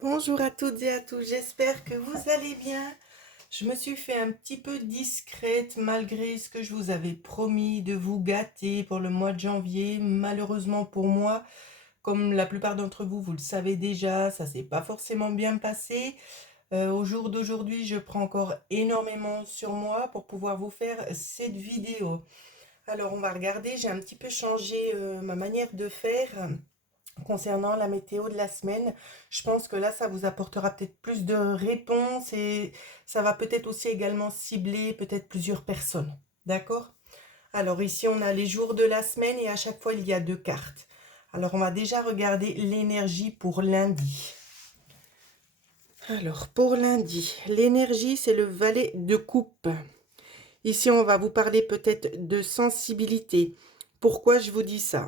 Bonjour à toutes et à tous, j'espère que vous allez bien. Je me suis fait un petit peu discrète malgré ce que je vous avais promis de vous gâter pour le mois de janvier. Malheureusement pour moi, comme la plupart d'entre vous, vous le savez déjà, ça s'est pas forcément bien passé. Au jour d'aujourd'hui, je prends encore énormément sur moi pour pouvoir vous faire cette vidéo. Alors on va regarder, j'ai un petit peu changé ma manière de faire. Concernant la météo de la semaine, je pense que là, ça vous apportera peut-être plus de réponses et ça va peut-être aussi également cibler peut-être plusieurs personnes. D'accord? Alors ici, on a les jours de la semaine et à chaque fois, il y a deux cartes. Alors, on va déjà regarder l'énergie pour lundi. Alors, pour lundi, l'énergie, c'est le valet de coupe. Ici, on va vous parler peut-être de sensibilité. Pourquoi je vous dis ça?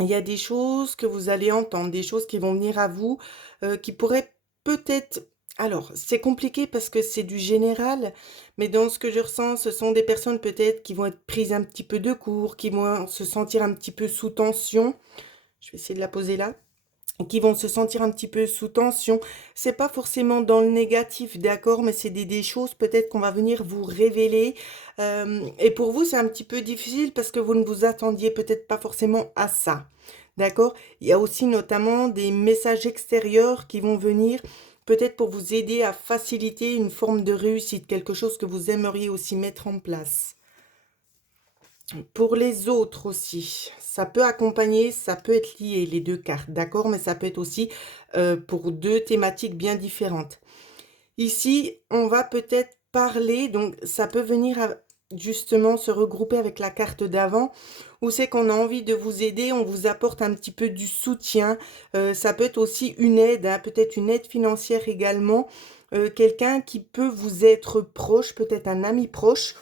Il y a des choses que vous allez entendre, des choses qui vont venir à vous, qui pourraient peut-être alors, c'est compliqué parce que c'est du général, mais dans ce que je ressens, ce sont des personnes peut-être qui vont être prises un petit peu de court, qui vont se sentir un petit peu sous tension. Je vais essayer de la poser là. Qui vont se sentir un petit peu sous tension. C'est pas forcément dans le négatif, d'accord, mais c'est des choses peut-être qu'on va venir vous révéler. Et pour vous, c'est un petit peu difficile parce que vous ne vous attendiez peut-être pas forcément à ça. D'accord? Il y a aussi notamment des messages extérieurs qui vont venir peut-être pour vous aider à faciliter une forme de réussite, quelque chose que vous aimeriez aussi mettre en place. Pour les autres aussi, ça peut accompagner, ça peut être lié, les deux cartes, d'accord? Mais ça peut être aussi pour deux thématiques bien différentes. Ici, on va peut-être parler, donc ça peut venir justement se regrouper avec la carte d'avant, où c'est qu'on a envie de vous aider, on vous apporte un petit peu du soutien. Ça peut être aussi une aide, hein, peut-être une aide financière également. Quelqu'un qui peut vous être proche, peut-être un ami proche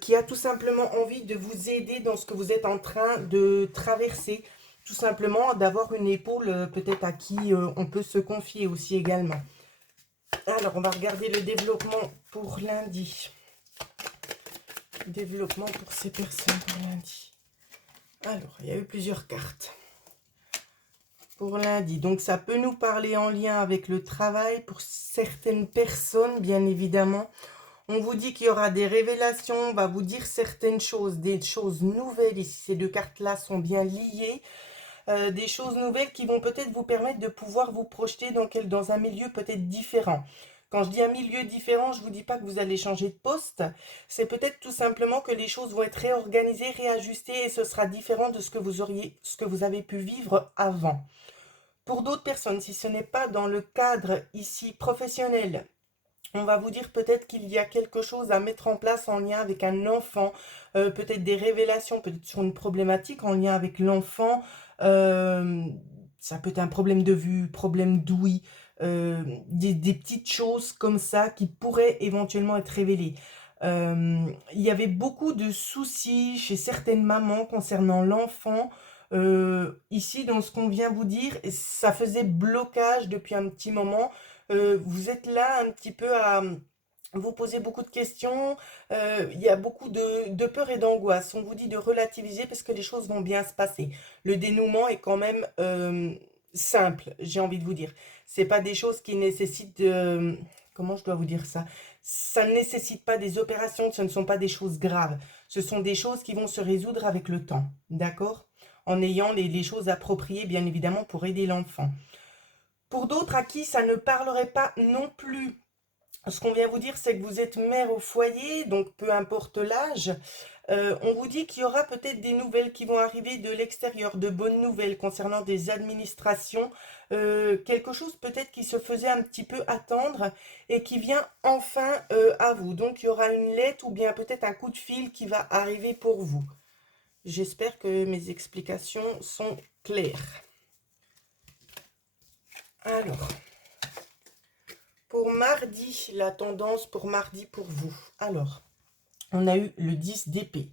qui a tout simplement envie de vous aider dans ce que vous êtes en train de traverser. Tout simplement d'avoir une épaule peut-être à qui on peut se confier aussi également. Alors, on va regarder le développement pour lundi. Développement pour ces personnes pour lundi. Alors, il y a eu plusieurs cartes. Pour lundi, donc ça peut nous parler en lien avec le travail pour certaines personnes, bien évidemment. On vous dit qu'il y aura des révélations, on va vous dire certaines choses, des choses nouvelles, et si ces deux cartes-là sont bien liées, des choses nouvelles qui vont peut-être vous permettre de pouvoir vous projeter dans un milieu peut-être différent. Quand je dis un milieu différent, je ne vous dis pas que vous allez changer de poste, c'est peut-être tout simplement que les choses vont être réorganisées, réajustées, et ce sera différent de ce que vous avez pu vivre avant. Pour d'autres personnes, si ce n'est pas dans le cadre ici professionnel, on va vous dire peut-être qu'il y a quelque chose à mettre en place en lien avec un enfant, peut-être des révélations, peut-être sur une problématique en lien avec l'enfant. Euh, Ça peut être un problème de vue, problème d'ouïe, des petites choses comme ça qui pourraient éventuellement être révélées. Il y avait beaucoup de soucis chez certaines mamans concernant l'enfant. Ici, dans ce qu'on vient vous dire, ça faisait blocage depuis un petit moment. Vous êtes là un petit peu à vous poser beaucoup de questions. Il y a beaucoup de peur et d'angoisse. On vous dit de relativiser parce que les choses vont bien se passer. Le dénouement est quand même simple, j'ai envie de vous dire. C'est pas des choses qui nécessitent de... Comment je dois vous dire ça? Ça ne nécessite pas des opérations, ce ne sont pas des choses graves. Ce sont des choses qui vont se résoudre avec le temps, d'accord? En ayant les choses appropriées, bien évidemment, pour aider l'enfant. Pour d'autres à qui ça ne parlerait pas non plus, ce qu'on vient vous dire, c'est que vous êtes mère au foyer, donc peu importe l'âge. On vous dit qu'il y aura peut-être des nouvelles qui vont arriver de l'extérieur, de bonnes nouvelles concernant des administrations, quelque chose peut-être qui se faisait un petit peu attendre et qui vient enfin à vous. Donc il y aura une lettre ou bien peut-être un coup de fil qui va arriver pour vous. J'espère que mes explications sont claires. Alors, pour mardi, la tendance pour mardi pour vous. Alors, on a eu le 10 d'épée.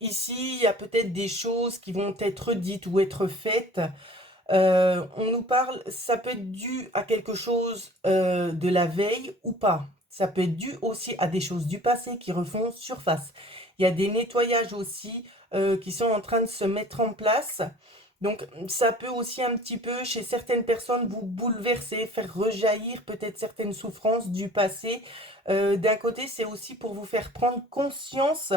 Ici, il y a peut-être des choses qui vont être dites ou être faites. On nous parle, ça peut être dû à quelque chose de la veille ou pas. Ça peut être dû aussi à des choses du passé qui refont surface. Il y a des nettoyages aussi qui sont en train de se mettre en place. Donc, ça peut aussi un petit peu, chez certaines personnes, vous bouleverser, faire rejaillir peut-être certaines souffrances du passé. D'un côté, c'est aussi pour vous faire prendre conscience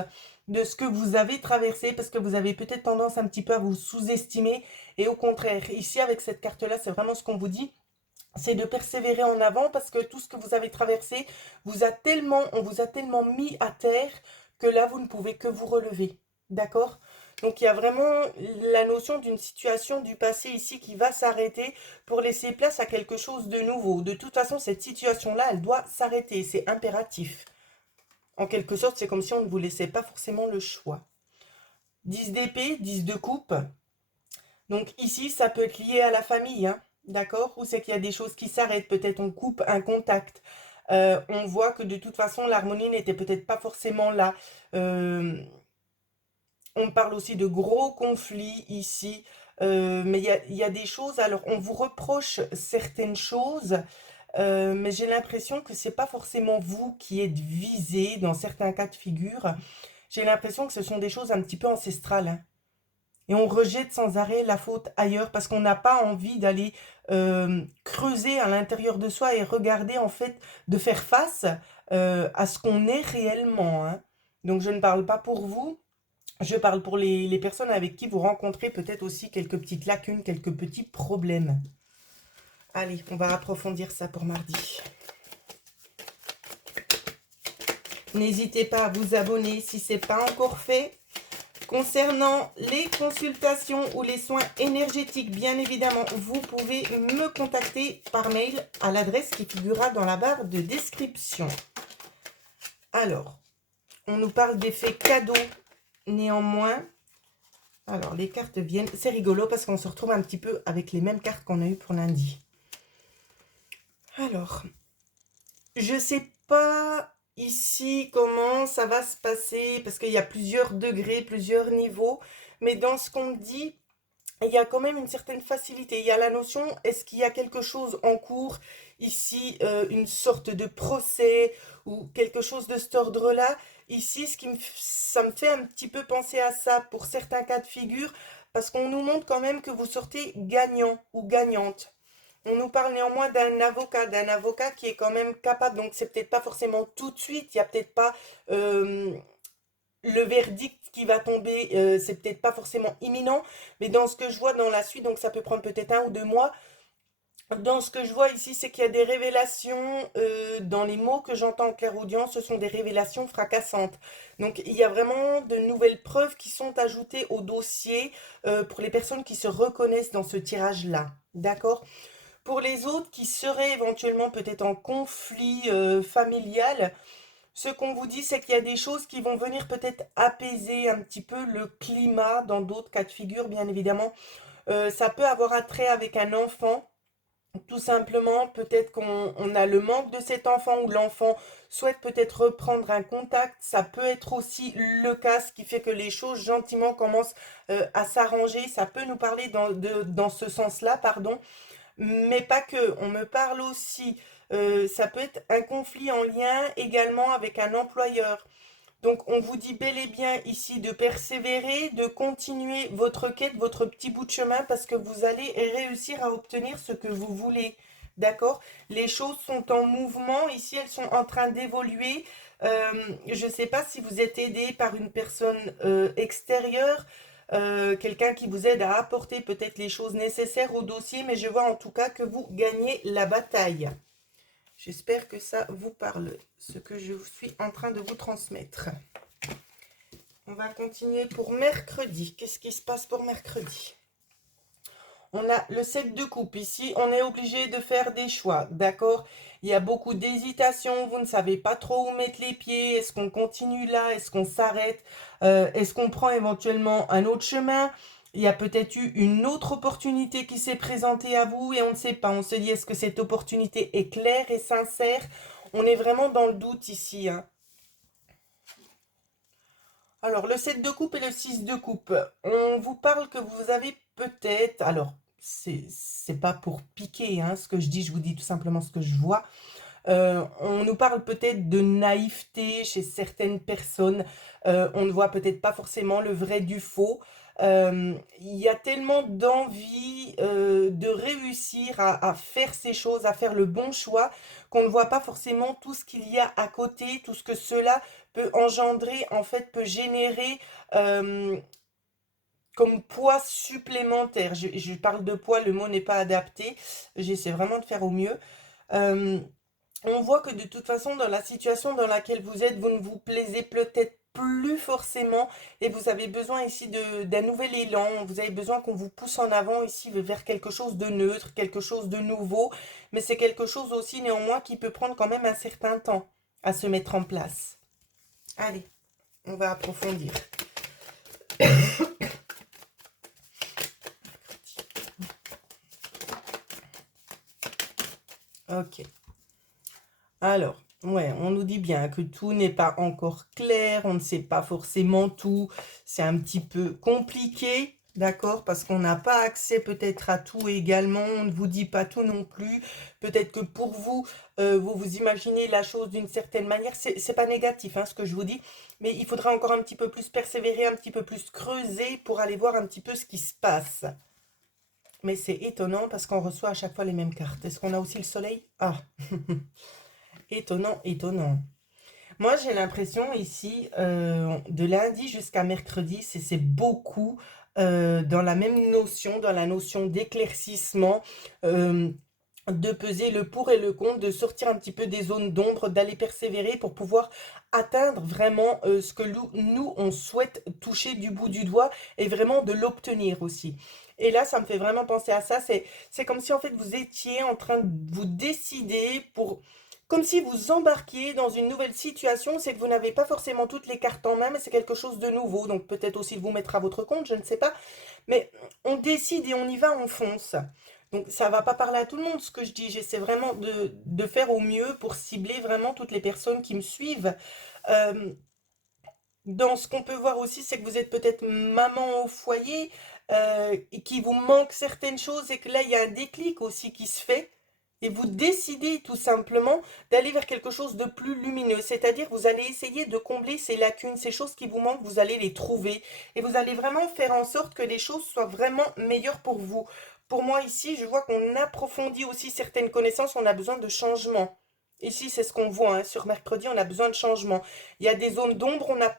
de ce que vous avez traversé, parce que vous avez peut-être tendance un petit peu à vous sous-estimer. Et au contraire, ici, avec cette carte-là, c'est vraiment ce qu'on vous dit, c'est de persévérer en avant, parce que tout ce que vous avez traversé on vous a tellement mis à terre que là, vous ne pouvez que vous relever. D'accord? Donc, il y a vraiment la notion d'une situation du passé ici qui va s'arrêter pour laisser place à quelque chose de nouveau. De toute façon, cette situation-là, elle doit s'arrêter. C'est impératif. En quelque sorte, c'est comme si on ne vous laissait pas forcément le choix. 10 d'épée, 10 de coupe. Donc ici, ça peut être lié à la famille, hein, d'accord? Ou c'est qu'il y a des choses qui s'arrêtent, peut-être on coupe un contact. On voit que de toute façon, l'harmonie n'était peut-être pas forcément là. Euh, on parle aussi de gros conflits ici. Mais il y a des choses, alors on vous reproche certaines choses, mais j'ai l'impression que c'est pas forcément vous qui êtes visé dans certains cas de figure. J'ai l'impression que ce sont des choses un petit peu ancestrales, hein. Et on rejette sans arrêt la faute ailleurs parce qu'on n'a pas envie d'aller creuser à l'intérieur de soi et regarder en fait, de faire face à ce qu'on est réellement, hein. Donc je ne parle pas pour vous, je parle pour les personnes avec qui vous rencontrez peut-être aussi quelques petites lacunes, quelques petits problèmes. Allez, on va approfondir ça pour mardi. N'hésitez pas à vous abonner si ce n'est pas encore fait. Concernant les consultations ou les soins énergétiques, bien évidemment, vous pouvez me contacter par mail à l'adresse qui figurera dans la barre de description. Alors, on nous parle d'effets cadeaux néanmoins. Alors, les cartes viennent. C'est rigolo parce qu'on se retrouve un petit peu avec les mêmes cartes qu'on a eues pour lundi. Alors, je sais pas ici comment ça va se passer parce qu'il y a plusieurs degrés, plusieurs niveaux. Mais dans ce qu'on me dit, il y a quand même une certaine facilité. Il y a la notion, est-ce qu'il y a quelque chose en cours ici, une sorte de procès ou quelque chose de cet ordre-là. Ici, ça me fait un petit peu penser à ça pour certains cas de figure, parce qu'on nous montre quand même que vous sortez gagnant ou gagnante. On nous parle néanmoins d'un avocat qui est quand même capable, donc c'est peut-être pas forcément tout de suite, il n'y a peut-être pas le verdict qui va tomber, c'est peut-être pas forcément imminent, mais dans ce que je vois dans la suite, donc ça peut prendre peut-être 1 ou 2 mois, dans ce que je vois ici, c'est qu'il y a des révélations, dans les mots que j'entends en clairaudience, ce sont des révélations fracassantes. Donc il y a vraiment de nouvelles preuves qui sont ajoutées au dossier pour les personnes qui se reconnaissent dans ce tirage-là. D'accord? Pour les autres qui seraient éventuellement peut-être en conflit familial, ce qu'on vous dit, c'est qu'il y a des choses qui vont venir peut-être apaiser un petit peu le climat dans d'autres cas de figure, bien évidemment. Ça peut avoir attrait avec un enfant. Tout simplement, peut-être qu'on a le manque de cet enfant ou l'enfant souhaite peut-être reprendre un contact. Ça peut être aussi le cas, ce qui fait que les choses gentiment commencent à s'arranger. Ça peut nous parler dans ce sens-là, pardon. Mais pas que. On me parle aussi, ça peut être un conflit en lien également avec un employeur. Donc on vous dit bel et bien ici de persévérer, de continuer votre quête, votre petit bout de chemin parce que vous allez réussir à obtenir ce que vous voulez. D'accord? Les choses sont en mouvement, ici elles sont en train d'évoluer. Je ne sais pas si vous êtes aidé par une personne extérieure, quelqu'un qui vous aide à apporter peut-être les choses nécessaires au dossier, mais je vois en tout cas que vous gagnez la bataille. J'espère que ça vous parle, ce que je suis en train de vous transmettre. On va continuer pour mercredi. Qu'est-ce qui se passe pour mercredi? On a le 7 de coupe. Ici, on est obligé de faire des choix, d'accord? Il y a beaucoup d'hésitation. Vous ne savez pas trop où mettre les pieds. Est-ce qu'on continue là? Est-ce qu'on s'arrête? Est-ce qu'on prend éventuellement un autre chemin? Il y a peut-être eu une autre opportunité qui s'est présentée à vous et on ne sait pas. On se dit, est-ce que cette opportunité est claire et sincère? On est vraiment dans le doute ici, hein. Alors, le 7 de coupe et le 6 de coupe. On vous parle que vous avez peut-être... Alors, c'est pas pour piquer, hein, ce que je dis. Je vous dis tout simplement ce que je vois. On nous parle peut-être de naïveté chez certaines personnes. On ne voit peut-être pas forcément le vrai du faux. Il y a tellement d'envie de réussir à faire ces choses, à faire le bon choix, qu'on ne voit pas forcément tout ce qu'il y a à côté, tout ce que cela peut engendrer, en fait, peut générer euh, comme poids supplémentaire. Je parle de poids, le mot n'est pas adapté. J'essaie vraiment de faire au mieux. Euh, on voit que de toute façon, dans la situation dans laquelle vous êtes, vous ne vous plaisez peut-être plus forcément et vous avez besoin ici d'un nouvel élan. Vous avez besoin qu'on vous pousse en avant ici vers quelque chose de neutre, quelque chose de nouveau. Mais c'est quelque chose aussi néanmoins qui peut prendre quand même un certain temps à se mettre en place. Allez, on va approfondir. Ok. Alors, ouais, on nous dit bien que tout n'est pas encore clair, on ne sait pas forcément tout, c'est un petit peu compliqué, d'accord, parce qu'on n'a pas accès peut-être à tout également, on ne vous dit pas tout non plus, peut-être que pour vous, vous vous imaginez la chose d'une certaine manière, c'est pas négatif, hein, ce que je vous dis, mais il faudra encore un petit peu plus persévérer, un petit peu plus creuser pour aller voir un petit peu ce qui se passe. Mais c'est étonnant parce qu'on reçoit à chaque fois les mêmes cartes. Est-ce qu'on a aussi le soleil? Ah, étonnant, étonnant. Moi, j'ai l'impression ici, de lundi jusqu'à mercredi, c'est beaucoup dans la même notion, dans la notion d'éclaircissement, euh, de peser le pour et le contre, de sortir un petit peu des zones d'ombre, d'aller persévérer pour pouvoir atteindre vraiment ce que nous, on souhaite toucher du bout du doigt et vraiment de l'obtenir aussi. Et là, ça me fait vraiment penser à ça. C'est comme si en fait vous étiez en train de vous décider pour comme si vous embarquiez dans une nouvelle situation, c'est que vous n'avez pas forcément toutes les cartes en main, mais c'est quelque chose de nouveau. Donc peut-être aussi de vous mettre à votre compte, je ne sais pas. Mais on décide et on y va, on fonce. Donc ça va pas parler à tout le monde ce que je dis. J'essaie vraiment de faire au mieux pour cibler vraiment toutes les personnes qui me suivent. Euh, Dans ce qu'on peut voir aussi, c'est que vous êtes peut-être maman au foyer et qu'il vous manque certaines choses et que là, il y a un déclic aussi qui se fait. Et vous décidez tout simplement d'aller vers quelque chose de plus lumineux. C'est-à-dire, vous allez essayer de combler ces lacunes, ces choses qui vous manquent, vous allez les trouver. Et vous allez vraiment faire en sorte que les choses soient vraiment meilleures pour vous. Pour moi, ici, je vois qu'on approfondit aussi certaines connaissances, on a besoin de changement. Ici, c'est ce qu'on voit, hein. Sur mercredi, on a besoin de changement. Il y a des zones d'ombre, on n'a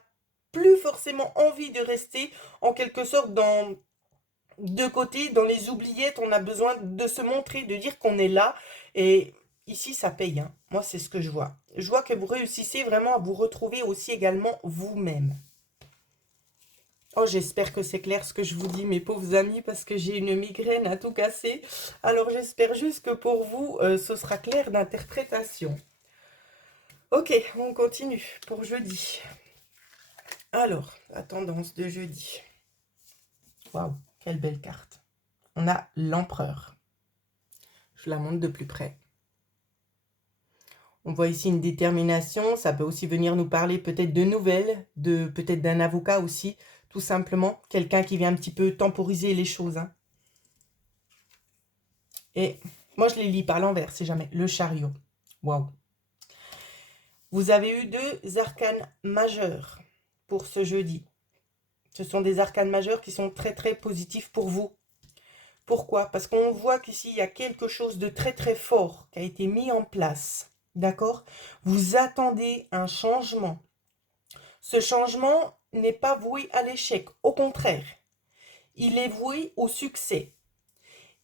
plus forcément envie de rester en quelque sorte dans de côté, dans les oubliettes, on a besoin de se montrer, de dire qu'on est là. Et ici, ça paye, hein. Moi, c'est ce que je vois. Je vois que vous réussissez vraiment à vous retrouver aussi également vous-même. Oh, j'espère que c'est clair ce que je vous dis, mes pauvres amis, parce que j'ai une migraine à tout casser. Alors, j'espère juste que pour vous, ce sera clair d'interprétation. Ok, on continue pour jeudi. Alors, la tendance de jeudi. Waouh, quelle belle carte. On a l'empereur. Je la montre de plus près. On voit ici une détermination. Ça peut aussi venir nous parler peut-être de nouvelles, peut-être d'un avocat aussi, tout simplement. Quelqu'un qui vient un petit peu temporiser les choses, hein. Et moi, je les lis par l'envers, c'est jamais. Le chariot. Waouh. Vous avez eu 2 arcanes majeures pour ce jeudi. Ce sont des arcanes majeures qui sont très très positifs pour vous. Pourquoi? Parce qu'on voit qu'ici, il y a quelque chose de très très fort qui a été mis en place. D'accord? Vous attendez un changement. Ce changement n'est pas voué à l'échec. Au contraire, il est voué au succès.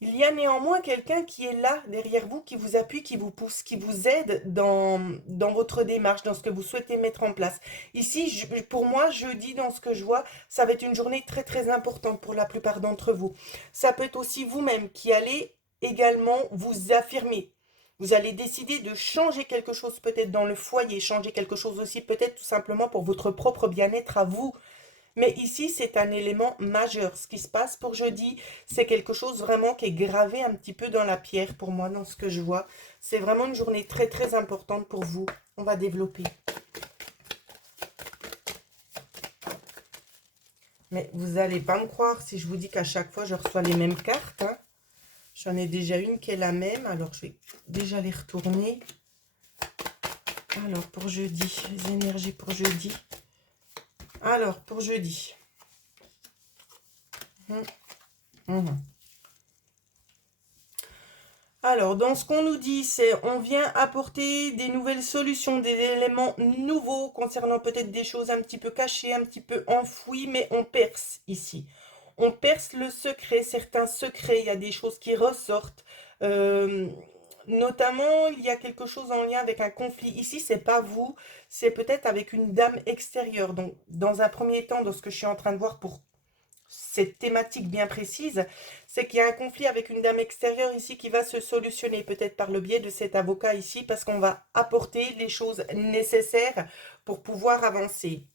Il y a néanmoins quelqu'un qui est là derrière vous, qui vous appuie, qui vous pousse, qui vous aide dans votre démarche, dans ce que vous souhaitez mettre en place. Ici, pour moi, jeudi, dans ce que je vois, ça va être une journée très très importante pour la plupart d'entre vous. Ça peut être aussi vous-même qui allez également vous affirmer. Vous allez décider de changer quelque chose peut-être dans le foyer, changer quelque chose aussi peut-être tout simplement pour votre propre bien-être à vous. Mais ici, c'est un élément majeur. Ce qui se passe pour jeudi, c'est quelque chose vraiment qui est gravé un petit peu dans la pierre pour moi, dans ce que je vois. C'est vraiment une journée très très importante pour vous. On va développer. Mais vous n'allez pas me croire si je vous dis qu'à chaque fois, je reçois les mêmes cartes, hein. J'en ai déjà une qui est la même. Alors, je vais déjà les retourner. Alors, pour jeudi, les énergies pour jeudi. Alors, pour jeudi. Mhm. Mhm. Alors, dans ce qu'on nous dit, c'est on vient apporter des nouvelles solutions, des éléments nouveaux concernant peut-être des choses un petit peu cachées, un petit peu enfouies, mais on perce ici. On perce le secret, certains secrets, il y a des choses qui ressortent. Euh, Notamment, il y a quelque chose en lien avec un conflit. Ici, c'est pas vous, c'est peut-être avec une dame extérieure. Donc, dans un premier temps, dans ce que je suis en train de voir pour cette thématique bien précise, c'est qu'il y a un conflit avec une dame extérieure ici qui va se solutionner peut-être par le biais de cet avocat ici parce qu'on va apporter les choses nécessaires pour pouvoir avancer.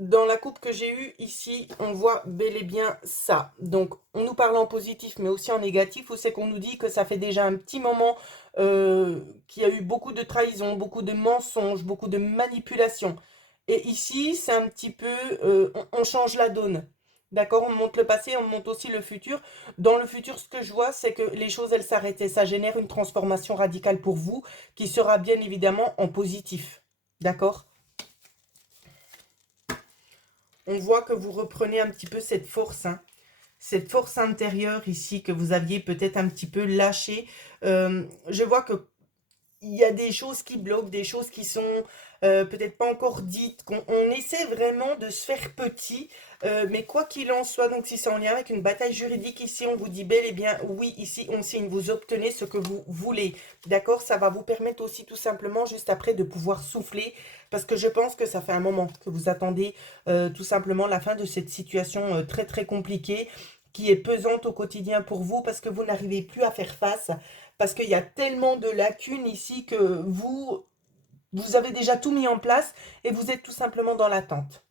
Dans la coupe que j'ai eue ici, on voit bel et bien ça. Donc, on nous parle en positif, mais aussi en négatif, où c'est qu'on nous dit que ça fait déjà un petit moment qu'il y a eu beaucoup de trahison, beaucoup de mensonges, beaucoup de manipulations. Et ici, c'est un petit peu, on change la donne. D'accord? On monte le passé, on monte aussi le futur. Dans le futur, ce que je vois, c'est que les choses, elles s'arrêtent et ça génère une transformation radicale pour vous, qui sera bien évidemment en positif. D'accord? On voit que vous reprenez un petit peu cette force, hein, cette force intérieure ici que vous aviez peut-être un petit peu lâchée. Je vois que il y a des choses qui bloquent, des choses qui sont peut-être pas encore dites, qu'on on essaie vraiment de se faire petit, mais quoi qu'il en soit, donc si c'est en lien avec une bataille juridique, ici on vous dit bel et bien, oui, ici on signe, vous obtenez ce que vous voulez, d'accord? Ça va vous permettre aussi tout simplement juste après de pouvoir souffler, parce que je pense que ça fait un moment que vous attendez tout simplement la fin de cette situation très très compliquée, qui est pesante au quotidien pour vous, parce que vous n'arrivez plus à faire face parce qu'il y a tellement de lacunes ici que vous avez déjà tout mis en place et vous êtes tout simplement dans l'attente.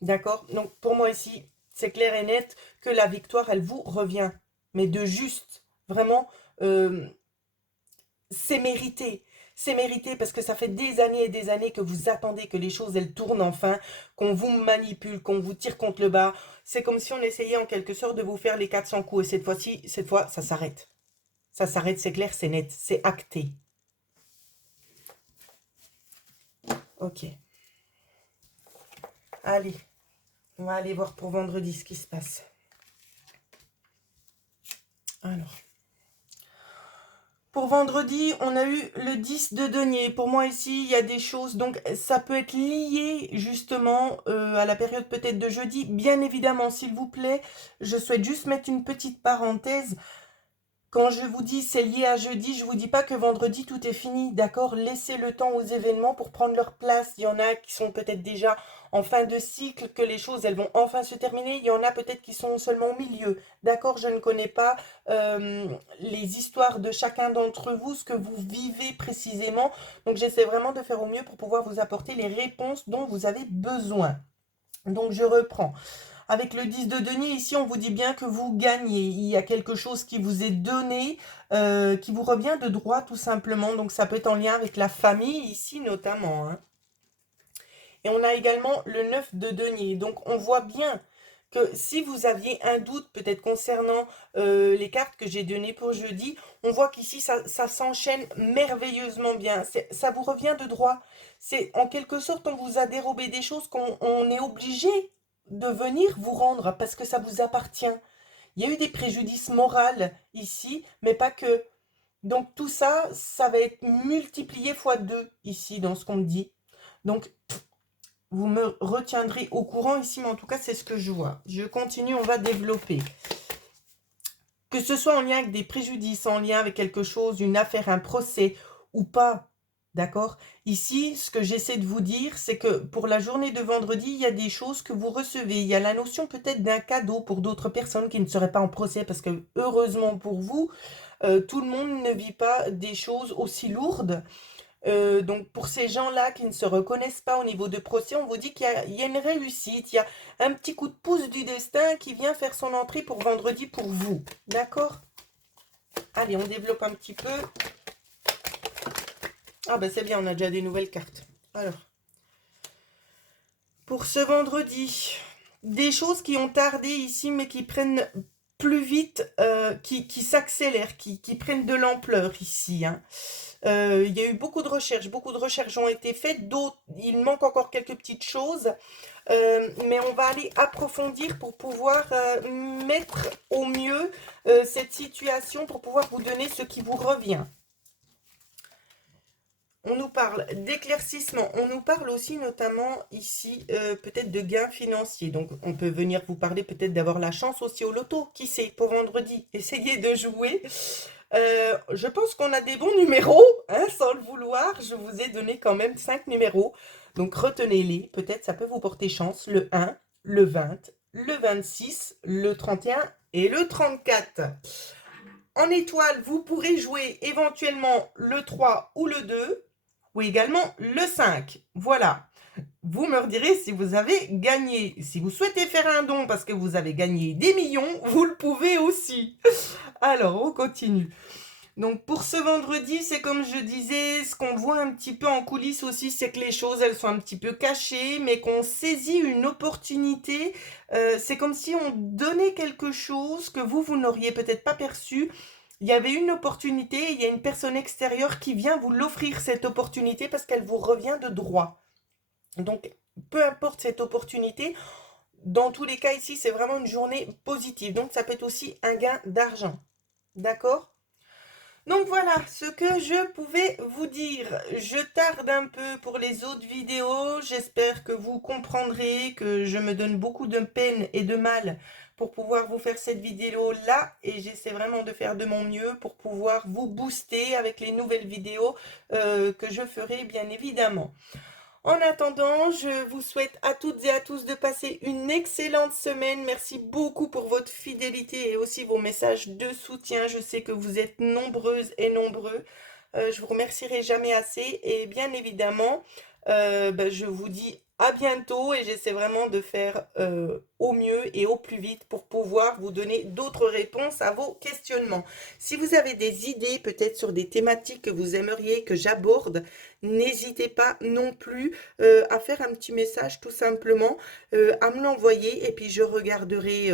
D'accord? Donc pour moi ici, c'est clair et net que la victoire, elle vous revient. Mais de juste, vraiment, euh, c'est mérité. C'est mérité parce que ça fait des années et des années que vous attendez que les choses, elles tournent enfin, qu'on vous manipule, qu'on vous tire contre le bas. C'est comme si on essayait en quelque sorte de vous faire les 400 coups. Et cette fois-ci, cette fois, ça s'arrête. Ça s'arrête, c'est clair, c'est net, c'est acté. Ok. Allez, on va aller voir pour vendredi ce qui se passe. Alors, pour vendredi, on a eu le 10 de denier. Pour moi ici, il y a des choses, donc ça peut être lié justement à la période peut-être de jeudi. Bien évidemment, s'il vous plaît, je souhaite juste mettre une petite parenthèse. Quand je vous dis c'est lié à jeudi, je vous dis pas que vendredi tout est fini, d'accord? Laissez le temps aux événements pour prendre leur place. Il y en a qui sont peut-être déjà en fin de cycle, que les choses elles vont enfin se terminer. Il y en a peut-être qui sont seulement au milieu, d'accord? Je ne connais pas les histoires de chacun d'entre vous, ce que vous vivez précisément. Donc j'essaie vraiment de faire au mieux pour pouvoir vous apporter les réponses dont vous avez besoin. Donc je reprends. Avec le 10 de denier, ici, on vous dit bien que vous gagnez. Il y a quelque chose qui vous est donné, qui vous revient de droit, tout simplement. Donc, ça peut être en lien avec la famille, ici, notamment, hein. Et on a également le 9 de denier. Donc, on voit bien que si vous aviez un doute, peut-être concernant les cartes que j'ai données pour jeudi, on voit qu'ici, ça s'enchaîne merveilleusement bien. Ça vous revient de droit. C'est en quelque sorte, on vous a dérobé des choses qu'on est obligé de venir vous rendre parce que ça vous appartient. Il y a eu des préjudices moraux ici, mais pas que. Donc tout ça, ça va être multiplié fois 2 ici dans ce qu'on me dit. Donc vous me retiendrez au courant ici, mais en tout cas c'est ce que je vois. Je continue, on va développer. Que ce soit en lien avec des préjudices, en lien avec quelque chose, une affaire, un procès ou pas, d'accord? Ici, ce que j'essaie de vous dire, c'est que pour la journée de vendredi, il y a des choses que vous recevez. Il y a la notion peut-être d'un cadeau pour d'autres personnes qui ne seraient pas en procès, parce que heureusement pour vous, tout le monde ne vit pas des choses aussi lourdes. Donc pour ces gens-là qui ne se reconnaissent pas au niveau de procès, on vous dit qu'il y a une réussite, il y a un petit coup de pouce du destin qui vient faire son entrée pour vendredi pour vous. D'accord? Allez, on développe un petit peu. Ah ben c'est bien, on a déjà des nouvelles cartes. Alors, pour ce vendredi, des choses qui ont tardé ici mais qui prennent plus vite, qui s'accélèrent, qui prennent de l'ampleur ici, hein. Il y a eu beaucoup de recherches ont été faites, d'autres, il manque encore quelques petites choses, mais on va aller approfondir pour pouvoir mettre au mieux cette situation, pour pouvoir vous donner ce qui vous revient. On nous parle d'éclaircissement, on nous parle aussi notamment ici peut-être de gains financiers. Donc on peut venir vous parler peut-être d'avoir la chance aussi au loto, qui sait, pour vendredi. Essayez de jouer. Je pense qu'on a des bons numéros, hein, sans le vouloir. Je vous ai donné quand même 5 numéros. Donc retenez-les, peut-être ça peut vous porter chance. Le 1, le 20, le 26, le 31 et le 34. En étoile, vous pourrez jouer éventuellement le 3 ou le 2, ou également le 5. Voilà. Vous me redirez si vous avez gagné. Si vous souhaitez faire un don parce que vous avez gagné des millions, vous le pouvez aussi. Alors, on continue. Donc, pour ce vendredi, c'est comme je disais, ce qu'on voit un petit peu en coulisses aussi, c'est que les choses, elles sont un petit peu cachées, mais qu'on saisit une opportunité. C'est comme si on donnait quelque chose que vous n'auriez peut-être pas perçu. Il y avait une opportunité, et il y a une personne extérieure qui vient vous l'offrir, cette opportunité, parce qu'elle vous revient de droit. Donc, peu importe cette opportunité, dans tous les cas ici, c'est vraiment une journée positive. Donc, ça peut être aussi un gain d'argent. D'accord? Donc voilà ce que je pouvais vous dire. Je tarde un peu pour les autres vidéos. J'espère que vous comprendrez que je me donne beaucoup de peine et de mal pour pouvoir vous faire cette vidéo là. Et j'essaie vraiment de faire de mon mieux pour pouvoir vous booster avec les nouvelles vidéos que je ferai bien évidemment. En attendant, je vous souhaite à toutes et à tous de passer une excellente semaine. Merci beaucoup pour votre fidélité et aussi vos messages de soutien. Je sais que vous êtes nombreuses et nombreux. Je vous remercierai jamais assez. Et bien évidemment, je vous dis à bientôt et j'essaie vraiment de faire au mieux et au plus vite pour pouvoir vous donner d'autres réponses à vos questionnements. Si vous avez des idées peut-être sur des thématiques que vous aimeriez que j'aborde, n'hésitez pas non plus à faire un petit message tout simplement, à me l'envoyer et puis je regarderai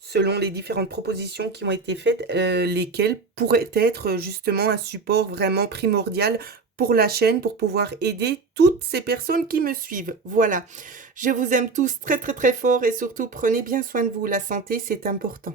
selon les différentes propositions qui ont été faites, lesquelles pourraient être justement un support vraiment primordial pour la chaîne, pour pouvoir aider toutes ces personnes qui me suivent. Voilà. Je vous aime tous très très très fort et surtout prenez bien soin de vous. La santé, c'est important.